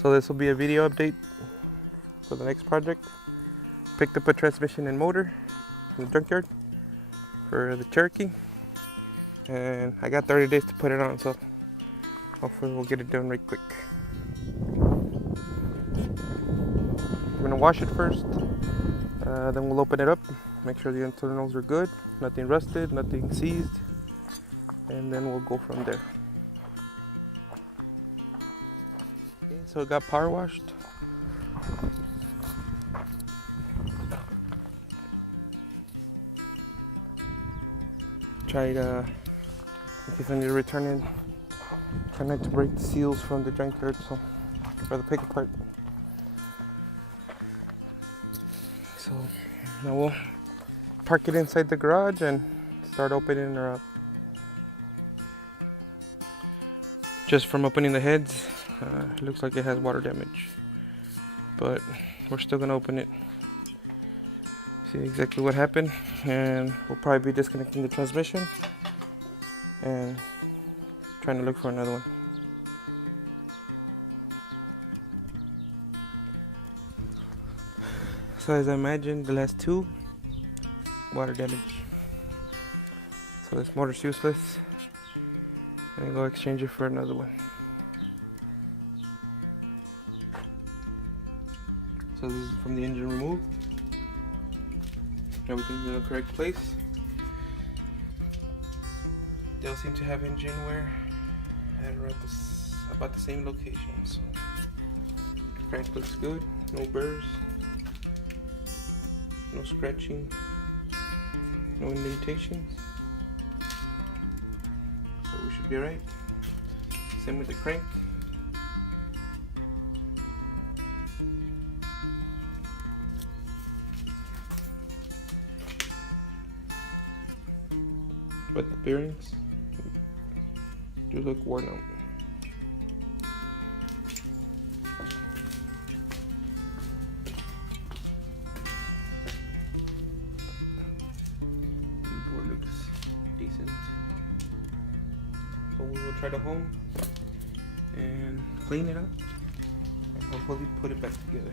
So this will be a video update for the next project. Picked up a transmission and motor from the junkyard for the Cherokee, and I got 30 days to put it on, so hopefully we'll get it done right quick. I'm gonna wash it first, then we'll open it up, make sure the internals are good, nothing rusted, nothing seized, and then we'll go from there. Okay, so it got power washed. Tried, in case I need to return it, try not to break the seals from the junkyard, so for the pick apart. So now we'll park it inside the garage and start opening her up. Just from opening the heads, it looks like it has water damage, but we're still gonna open it, see exactly what happened, and we'll probably be disconnecting the transmission and trying to look for another one. So as I imagined, the last two, water damage. So this motor's useless. I'm gonna go exchange it for another one. So this is from the engine removed. Everything's in the correct place. They'll seem to have engine wear at around about the same location. So crank looks good, no burrs, no scratching, no indentations. So we should be alright. Same with the crank. But the bearings do look worn out. The board looks decent. So we will try to home and clean it up and hopefully put it back together.